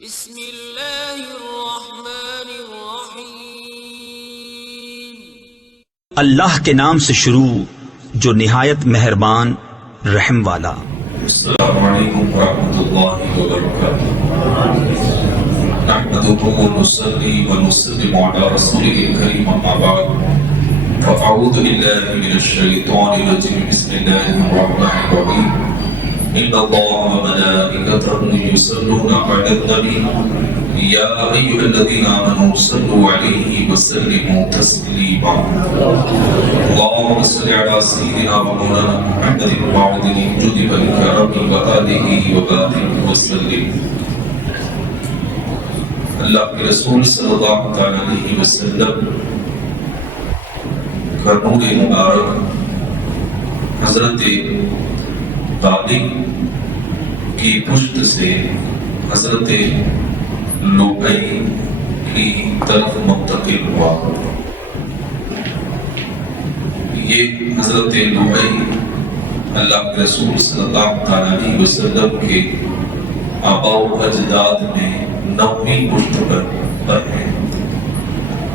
بسم اللہ الرحمن الرحیم۔ اللہ کے نام سے شروع جو نہایت مہربان رحم والا۔ السلام علیکم ورحمۃ اللہ وبرکاتہ۔ نحمده ونصلي ونسلم على رسوله الكريم اما بعد فاعوذ بالله من الشيطان الرجيم بسم الله الرحمن الرحيم ان الله وملائكته يصلون على النبي يا ايها الذين امنوا صلوا عليه وسلموا تسليما اللهم صل على سيدنا ومولانا محمد وعلى وجود الكرم وآله وبارك وسلم۔ اللہ کے رسول صلی اللہ تعالی علیہ وسلم کا نور مبارک حضرت طالب کی پشت سے حضرت لؤی کی طرف منتقل ہوا۔ یہ حضرت لؤی اللہ کے رسول صلی اللہ تعالی علیہ وسلم کے آباء و اجداد میں 9ویں پشت پر ہیں۔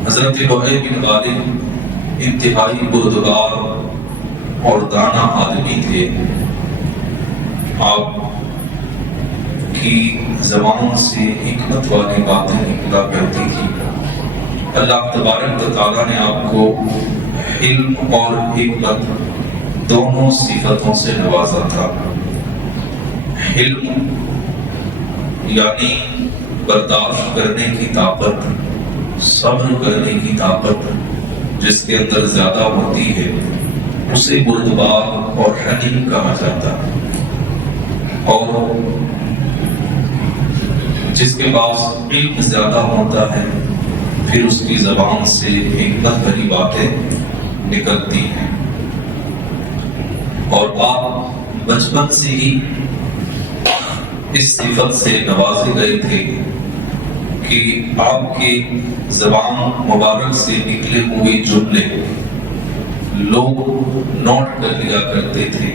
حضرت لؤی بن غالب انتہائی بردبار اور دانا آدمی تھے۔ آپ کی زبان سے حکمت والی باتیں نکلا کرتی تھی۔ اللہ تبارک و تعالیٰ نے آپ کو علم اور حکمت دونوں صفتوں سے نوازا تھا۔ علم یعنی برداشت کرنے کی طاقت، صبر کرنے کی طاقت جس کے اندر زیادہ ہوتی ہے اسے بردبار اور حلیم کہا جاتا ہے، اور جس کے پاس علم زیادہ ہوتا ہے پھر اس کی زبان سے حکمت بھری باتیں نکلتی ہیں۔ اور آپ بچپن سے ہی اس صفت سے نوازے گئے تھے کہ آپ کے زبان مبارک سے نکلے ہوئے جملے لوگ نوٹ کر لیا کرتے تھے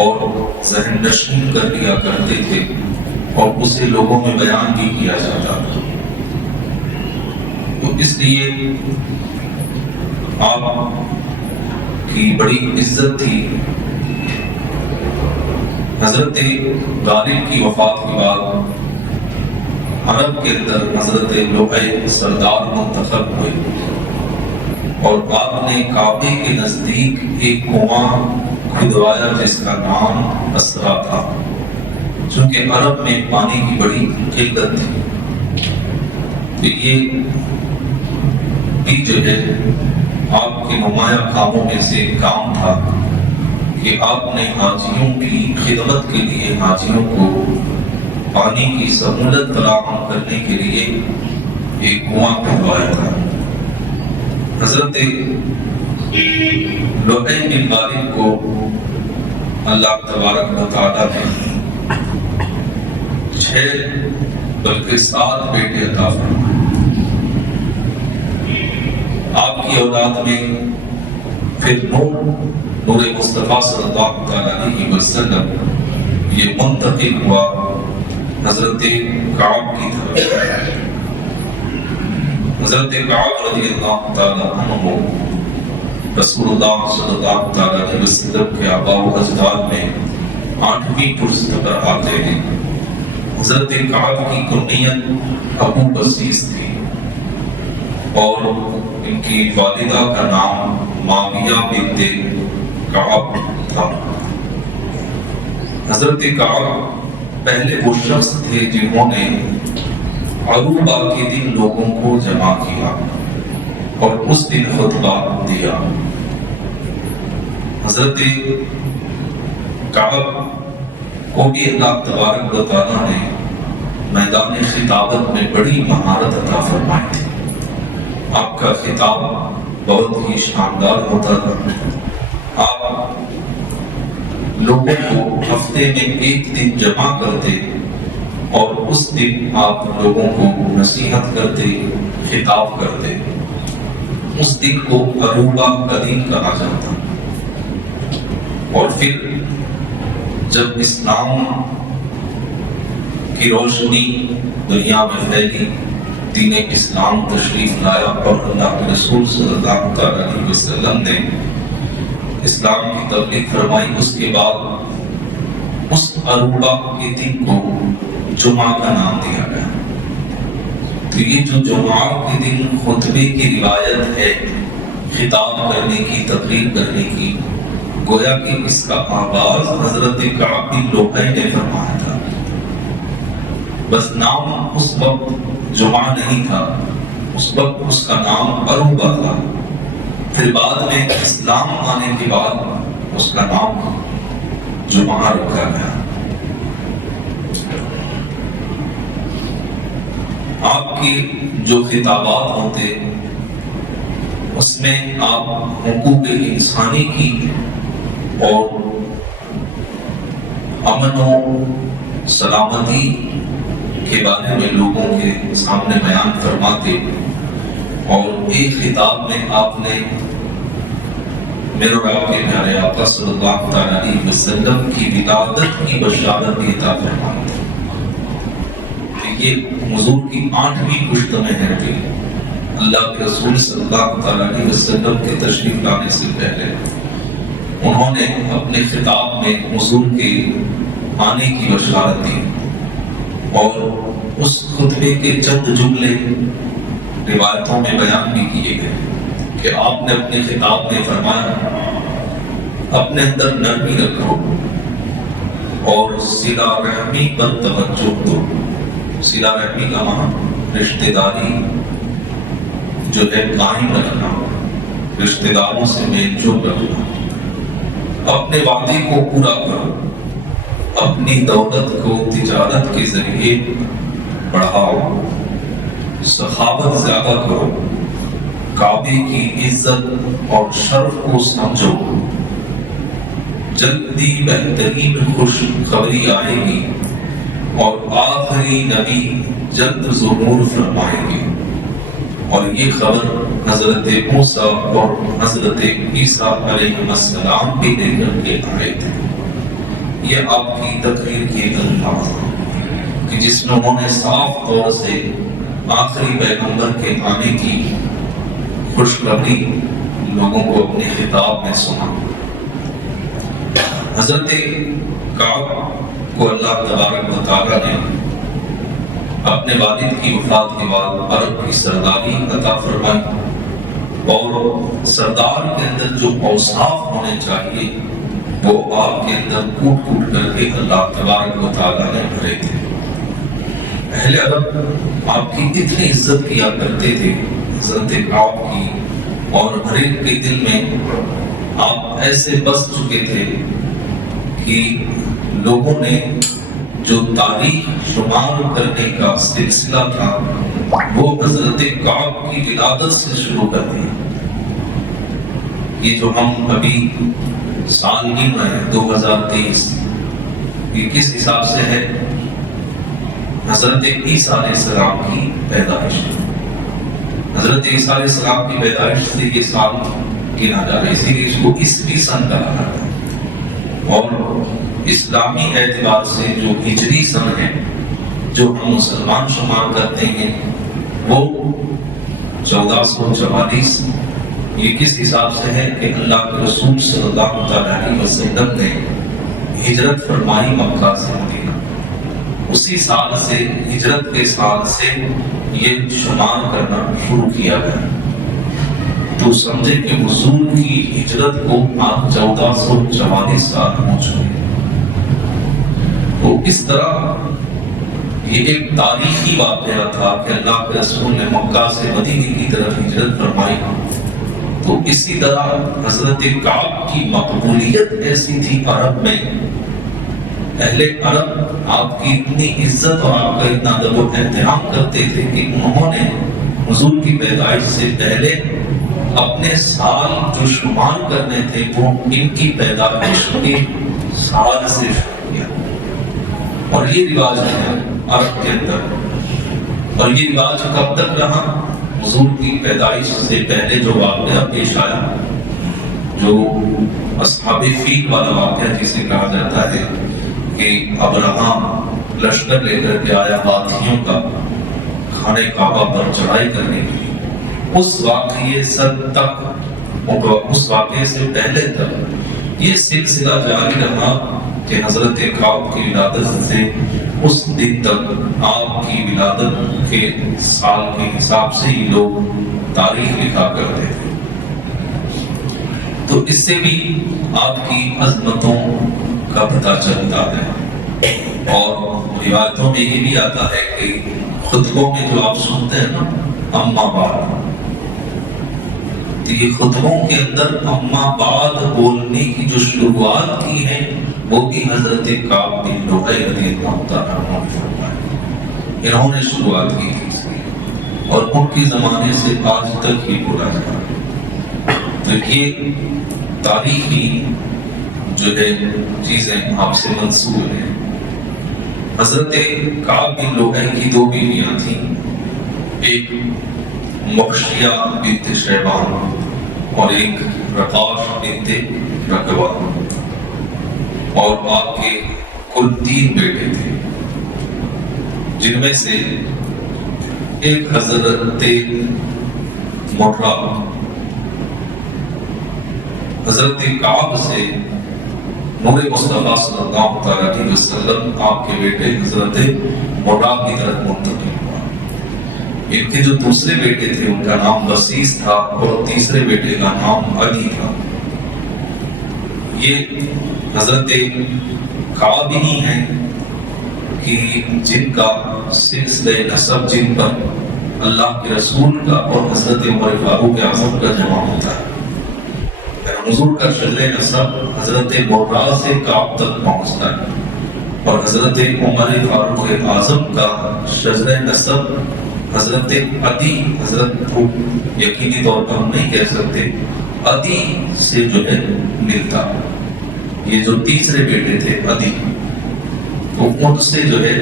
اور ذہن نشین کر لیا کرتے تھے، اور اسے لوگوں میں بیان بھی کیا جاتا تھا۔ تو اس لیے آپ کی بڑی عزت تھی۔ حضرت غالب کی وفات کے بعد عرب کے اندر حضرت لؤی سردار منتخب ہوئے، اور آپ نے کعبے کے نزدیک ایک کنواں کھدوایا جس کا نام اسرا تھا، چونکہ عرب میں پانی کی بڑی قلت تھی۔ تو یہ بھی جو ہے آپ کے نمایاں کاموں میں سے ایک کام تھا کہ آپ نے حاجیوں کی خدمت کے لیے حاجیوں کو پانی کی سہولت فراہم کرنے کے لیے ایک کنواں کھدوایا تھا۔ حضرت لؤی بن غالب کو اللہ تبارک و تعالیٰ نے 6 بلکہ 7 بیٹے عطا فرمائے۔ آپ کی اولاد میں پھر نور مصطفیٰ صلی اللہ علیہ وسلم یہ منتقل ہوا حضرت کعب کی طرف۔ حضرت کعب رضی اللہ تعالیٰ عنہ رسول اللہ صلی اللہ علیہ وسلم کے آباء و اجداد میں 8ویں پشت پر آتے ہیں۔ حضرت کعب کی کنیت ابو بصیص تھی، اور ان کی والدہ کا نام ماویہ بنت کعب تھا۔ حضرت کعب پہلے وہ شخص تھے جنہوں نے عروبہ کے دن لوگوں کو جمع کیا اور اس دن خطبہ دیا۔ حضرت کعب کو بھی اللہ تبارک و تعالیٰ نے میدان خطابت میں بڑی مہارت عطا فرمائی تھی۔ آپ کا خطاب بہت ہی شاندار ہوتا تھا۔ آپ لوگوں کو ہفتے میں ایک دن جمع کرتے اور اس دن آپ لوگوں کو نصیحت کرتے، خطاب کرتے۔ اس دن کو عروبہ کا دن کہا جاتا۔ اور پھر جب اسلام کی روشنی دنیا میں پھیلی، دین اسلام تشریف لایا اور اللہ کے رسول صلی اللہ علیہ وسلم نے اسلام کی تبلیغ فرمائی۔ اس کے بعد اس عروبہ کے دن کو جمعہ کا نام دیا گیا۔ تو یہ جو جمعہ کے دن خطبے کی روایت ہے، خطاب کرنے کی، تقریر کرنے کی، گویا کہ اس کا آغاز حضرت کعب بن لؤی نے فرمایا تھا۔ بس نام اس وقت جمعہ نہیں تھا، اس وقت اس کا نام عروبہ تھا۔ پھر بعد میں اسلام آنے کے بعد اس کا نام جمعہ رکھا گیا۔ آپ کی جو خطابات ہوتے اس میں آپ حقوق انسانی کی اور امن و سلامتی کے بارے میں لوگوں کے سامنے بیان فرماتے، اور ایک خطاب میں آپ نے میرے رب کے پیارے آقا صلی اللہ علیہ وسلم کی ولادت کی بشارت بھی عطا فرمائی تھی۔ یہ حضور کی 8ویں پشتمیں ہے کہ اللہ کے رسول صلی اللہ علیہ وسلم کے تشریف لانے سے پہلے انہوں نے اپنے خطاب میں حضور کے آنے کی بشارت دی، اور اس خطبے کے چند جملے روایتوں میں بیان بھی کیے گئے کہ آپ نے اپنے خطاب میں فرمایا، اپنے اندر نرمی رکھو اور صلہ رحمی پر توجہ دو۔ صلہ رحمی کا معنی رشتہ داری جو ہے قائم رکھنا، رشتہ داروں سے میل جول رکھنا، اپنے وعدے کو پورا کرو، اپنی دولت کو تجارت کے ذریعے بڑھاؤ، سخاوت زیادہ کرو، کعبے کی عزت اور شرف کو سمجھو، جلدی بہترین خوش خبری آئے گی اور آخری نبی جلد ظہور فرمائیں گے۔ اور یہ خبر حضرت موسیٰ اور حضرت عیسیٰ علیہ السلام بھی لے کر کے آئے تھے۔ یہ آپ کی تقریر کی الفاظ ہیں کہ جس میں انہوں نے صاف طور سے آخری پیغمبر کے آنے کی خوشخبری لوگوں کو اپنے خطاب میں سنا۔ حضرت کعب کو اللہ تبارک و تعالیٰ نے اپنے والد کی وفات کے بعد عرب کی سرداری عطا فرمائی، اور سردار کے اندر جو اوصاف ہونے چاہیے وہ آپ کے اندر کوٹ کوٹ کر کے اللہ تبارک و تعالیٰ نے بھرے تھے۔ اہل عرب آپ کی اتنی عزت کیا کرتے تھے، حضرت کعب کی، اور ہر ایک کے دل میں آپ ایسے بس چکے تھے کہ لوگوں نے جو تاریخ شمار کرنے کا سلسلہ تھا وہ حضرت کعب کی ولادت سے شروع کر دیا۔ یہ جو ہم ابھی سال گن رہے ہیں 2023، یہ کس حساب سے ہے؟ حضرت عیسیٰ علیہ السلام کی پیدائش۔ حضرت عیسیٰ علیہ السلام کی پیدائش سے یہ سال گنا جا رہا ہے، اسی لیے اس کو عیسوی سن کہا جاتا ہے۔ اور اسلامی اعتبار سے جو ہجری سن ہے جو ہم مسلمان شمار کرتے ہیں وہ 1444، یہ کس حساب سے ہے کہ اللہ کے رسول صلی اللہ علیہ وسلم نے ہجرت فرمائی مکہ سے مدینہ، اسی سال سے، ہجرت کے سال سے یہ شمار کرنا شروع کیا گیا۔ تو سمجھے کہ حضور کی ہجرت کو 1444 سال ہو چکے۔ تو اس طرح یہ ایک تاریخی واقعہ تھا کہ اللہ کے رسول نے مکہ سے مدینے کی طرف ہجرت فرمائی۔ تو اسی طرح حضرت کعب کی مقبولیت ایسی تھی عرب میں، اہل عرب آپ کی اتنی عزت اور آپ کا اتنا ادب و احترام کرتے تھے کہ انہوں نے حضور کی پیدائش سے پہلے اپنے سال جو شمار کرنے تھے وہ ان کی پیدائش کے سال سے شروع کیا۔ اور یہ رواج ہے عرب کے اندر، اور یہ رواج کب تک رہا؟ حضور کی پیدائش سے پہلے جو واقعہ پیش آیا، جو اصحاب فیل والا واقعہ جسے کہا جاتا ہے کہ ابراہیم لشکر لے کر کے آیا ہاتھیوں کا خانہ کعبہ پر چڑھائی کرنے کے لیے، اس واقعے سے پہلے تک یہ سلسلہ جاری رہا کہ حضرت کعب کی ولادت سے اس دن تک آپ کی ولادت کے سال کے حساب سے ہی لوگ تاریخ لکھا کرتے تھے۔ تو اس سے بھی آپ کی عظمتوں کا پتہ چلتا ہے، اور روایتوں میں یہ بھی آتا ہے کہ خطبوں میں جو آپ سنتے ہیں نا اما بعد، تو یہ خطبوں کے اندر اما بعد بولنے کی جو شروعات کی ہے وہ بھی حضرت کعب بن لؤی رضی اللہ تعالیٰ عنہ نے فرمایا، انہوں نے شروعات کی تھی اس کی، اور ان کے زمانے سے آج تک ہی بولا جا رہا ہے۔ تو یہ تاریخی جو ہے چیزیں آپ سے منسوب ہیں۔ حضرت کعب بن لؤی کی دو بیویاں تھیں، ایک مغشیہ بنت شیبان اور ایک رقاش بنت رکبہ، اور آپ کے کل 3 بیٹے تھے، جن میں سے ایک حضرت مرہ حضرت کعب سے نور مصطفیٰ صلی اللہ علیہ وسلم آپ کے بیٹے حضرت مرہ کی طرف منتقل ہوا۔ ان کے جو دوسرے بیٹے تھے ان کا نام بصیص تھا، اور تیسرے بیٹے کا نام علی تھا۔ یہ حضرت کعب ہی ہیں کہ جن کا سلسلہ نسب، جن پر اللہ کے رسول کا اور حضرت عمر فاروق اعظم کا جمع ہوتا ہے۔ حضور کا شجرہ نسب حضرت مرہ سے کعب تک پہنچتا ہے، اور حضرت عمر فاروق اعظم کا شجرہ نسب حضرت عدی، حضرت کو یقینی طور پر ہم نہیں کہہ سکتے، عدی سے جو ہے ملتا ہے۔ یہ جو تیسرے بیٹے تھے عدی، تو ان سے جو ہے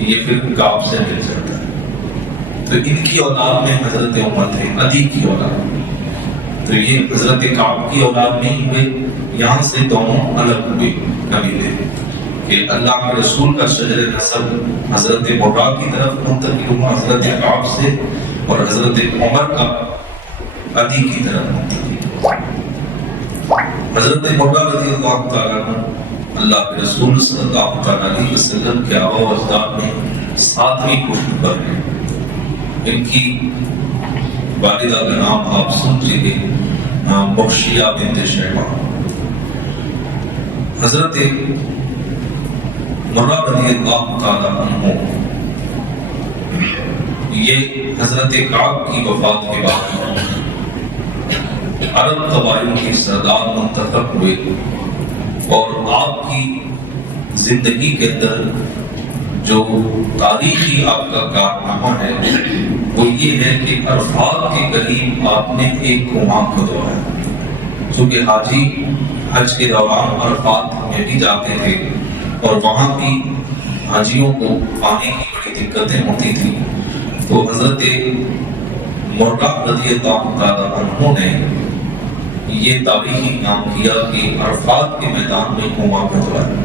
یہ پھر کعب سے مل جاتا ہے۔ تو ان کی اولاد میں حضرت عمر تھے، عدی کی اولاد، تو یہ حضرت کعب کی اولاد میں ہی ہوئے۔ یہاں سے دونوں الگ ہوئے قبیلے، کہ اللہ کے رسول کا شجرہ نسب حضرت مرہ کی طرف منتقل ہوا حضرت کعب سے، اور حضرت عمر کا عدی کی طرف منتقل ہوا۔ حضرت مرہ رضی اللہ تعالیٰ عنہ اللہ کے رسول صلی اللہ علیہ وسلم کے آباء و اجداد میں 7ویں پشت پر ہیں۔ ان کی والدہ کا نام آپ سن لیجیے، مغشیہ بنت شیبہ۔ حضرت مرہ رضی اللہ تعالیٰ عنہ یہ حضرت کعب کی وفات کے بعد عرب قبائل کی سردار منتخب ہوئے، اور آپ کی زندگی کے اندر جو تاریخی آپ کا کارنامہ ہے وہ یہ ہے کہ عرفات کے قریب آپ نے ایک کنواں کھودوایا۔ چونکہ حاجی حج کے دوران عرفات میں بھی جاتے تھے، اور وہاں بھی حاجیوں کو پانی کی بڑی دقتیں ہوتی تھیں، تو حضرت مرہ رضی اللہ تعالیٰ عنہ نے یہ تاریخی کام کیا کہ عرفات کے میدان میں کنواں کھودوایا۔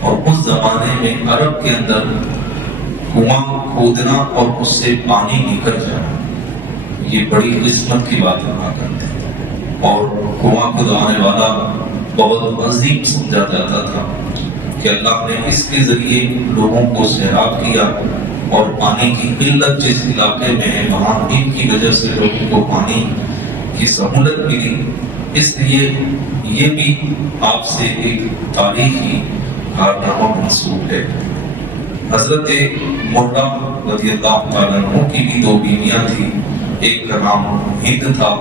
اور اس زمانے میں عرب کے اندر کنواں کھودنا اور اس سے پانی نکل جانا یہ بڑی قسمت کی بات ہوا کرتے ہیں، اور کنواں کھدوانے والا بہت عظیم سمجھا جاتا تھا کہ اللہ نے اس کے ذریعے لوگوں کو سیراب کیا، اور پانی کی قلت جس علاقے میں ہے وہاں ان کی وجہ سے لوگوں کو پانی کی سہولت ملی۔ اس لیے یہ بھی آپ سے ایک تاریخی کارنامہ منسوب ہے۔ حضرت مرہ رضی اللہ تعالیٰ عنہ کی بھی 2 بیویاں تھیں، ایک کا نام ہند تھا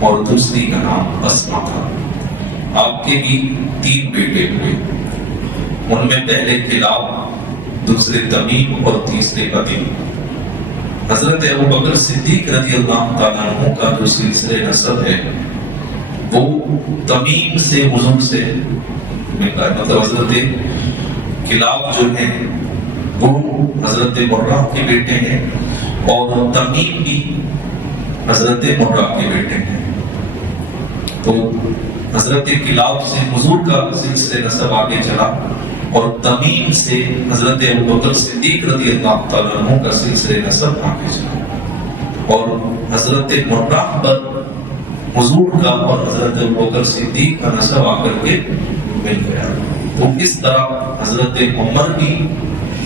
اور دوسری کا نام اسما تھا۔ آپ کے بھی 3 بیٹے ہوئے، ان میں پہلے کلاب، دوسرے تمیم اور تیسرے عدی۔ حضرت ابوبکر صدیق رضی اللہ تعالیٰ عنہ کا جو سلسلہ نسب ہے وہ تمیم سے حضور سے ملتا ہے، مطلب حضرت کلاب جو ہیں وہ حضرت مرہ کے بیٹے ہیں، اور تمیم بھی حضرت مرہ کے بیٹے ہیں۔ تو حضرت کلاب سے حضور کا سلسلہ نسب آگے چلا، اور تمیم سے حضرت ابوبکر صدیق رضی اللہ تعالیٰ عنہ کا سلسلے نسب آگے چلا، اور حضرت مرہ پر حضور کا اور حضرت ابوبکر صدیق کا نسب آ کر کے مل گیا۔ تو اس طرح حضرت عمر بھی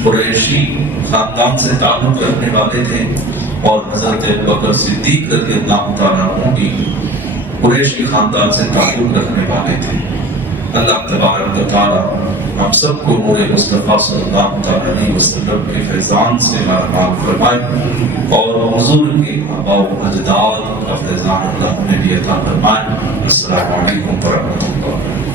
قریشی خاندان سے تعلق رکھنے والے تھے، اور حضرت ابوبکر صدیق رضی اللہ تعالیٰ عنہ بھی قریشی خاندان سے تعلق رکھنے والے تھے۔ اللہ تبارک و تعالیٰ ہم سب کو نور مصطفیٰ صلی اللہ علیہ وسلم کے فیضان سے مالامال فرمائے، اور حضور کے آباء و اجداد کا فیضان اللہ ہمیں بھی عطا فرمائے۔ السلام علیکم ورحمۃ اللہ۔